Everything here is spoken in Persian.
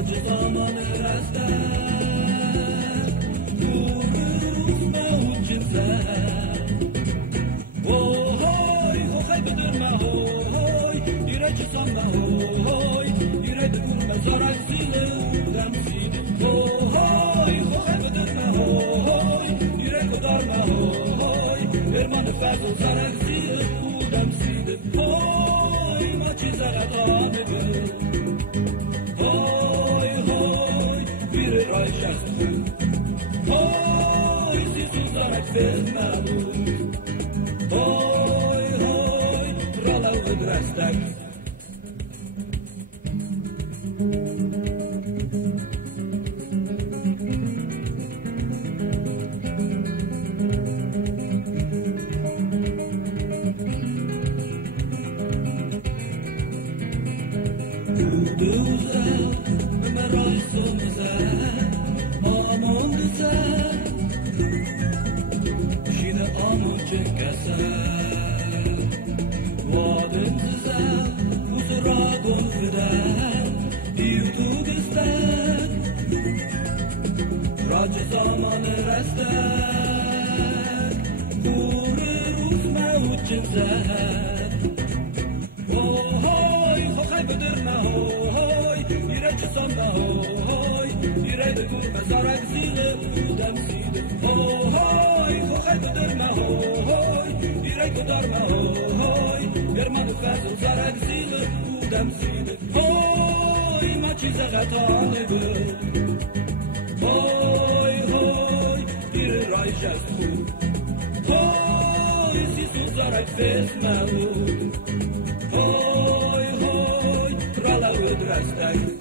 راج زمان رسته روز موت جنسه وای خوخی بدرمه وای دیره چسانمه وای دیره دکورمه زارک زیله دم سیده وای خوخی بدرمه وای دیره کدارمه وای برمان فضل زارک زیله دم سیده وای ما چیزه غدانه بل Hoi, si su zarak fez malus. Hoi, rola u drastak. Duzel, me roi somzel. Şine anım çekeser Vadim size Kusura konfiden Divduk ister Raci zamanı rester Kurir uzme uçinser Ohoy, hohay bedirme hoy Yire çisambe hoy Yire de kurbe zarak zile Udem side Ohoy, hohay bedirme hoy Yire kudarme hoy Germanı fezl zarak zile Udem side Hoy, ma çize ghetane gül Hoy, Yire ray jest khud Hoy, si su zarak fez melud Hoy, krala u drastak